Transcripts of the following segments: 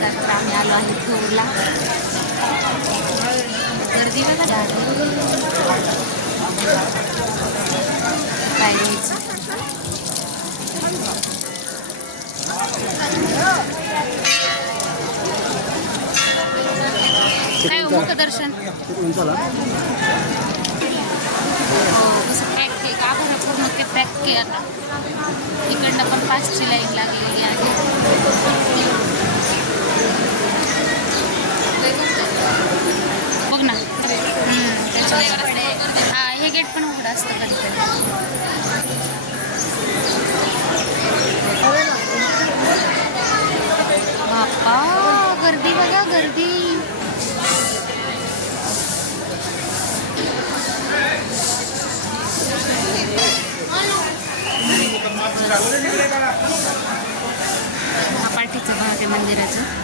नमस्कार तर आम्ही आलो आहे टूरला गर्दी बघा झाली. काय काय मुखदर्शन पॅक के का बरं पूर्ण ते पॅक के आता. इकडनं पण पाचची लाईन लागलेली आहे. हे गेट पण उघडं असतं कधीतरी बाप्पा गर्दी बघा गर्दी. हा पाठीचं भाग आहे मंदिराचं.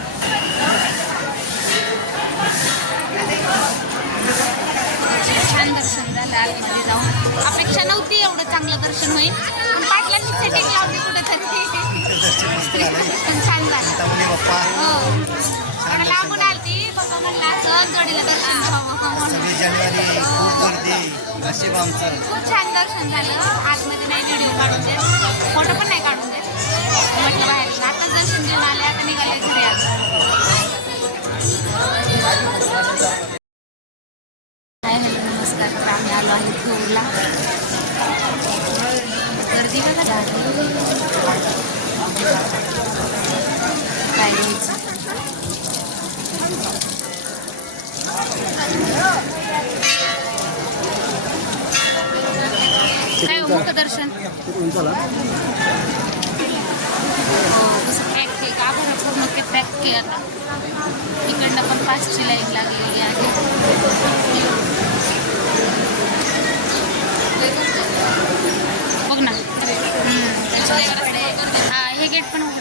आतमध्ये जाऊन अपेक्षा नव्हती एवढं चांगलं दर्शन होईल. पण पाटलांनी सेटिंग लावली कुठेतरी. पण छान झालं. हो. पण आलती म्हणला असं जोडीला दर्शन घ्यावं. म्हणून. सव्वीस जानेवारी खूप गर्दी नशीब आमचं. खूप छान दर्शन झालं. आतमध्ये नाही व्हिडिओ काढून देत. काय घ्यायचं काय हो मुखदर्शन हो कसं पॅक के का बरं पूर्ण ते पॅक के आता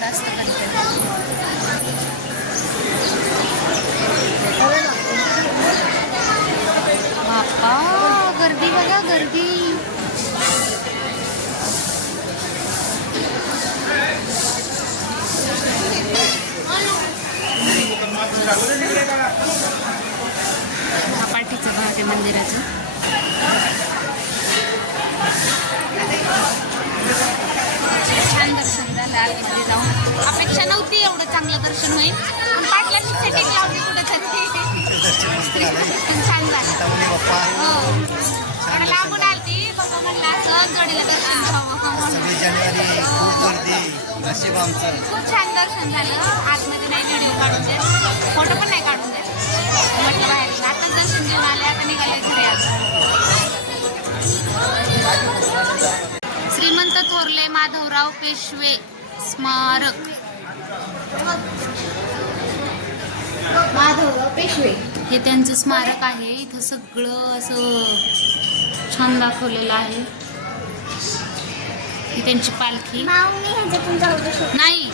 जास्त पण गर्दी बघा गर्दी. हा पाठीचं भाग आहे मंदिराचं. दर्शन होईल पाटलांनी सेटिंग लावली पण छान झालं. हो. लांबून आलती. पप्पा म्हणला असं जोडीला दर्शन. सव्वीस जानेवारी खूप गर्दी. नशीब आमचं. खूप छान दर्शन झालं. आतमध्ये नाही व्हिडिओ काढून देत. फोटो पण नाही काढून देत. म्हटलं बाहेर आता दर्शन घेऊन आले. आता निघाले घरी आज श्रीमंत थोरले माधवराव पेशवे स्मारक. हे त्यांचं स्मारक आहे. इथं सगळं असं छान दाखवलेलं आहे. ही त्यांची पालखी. नाही.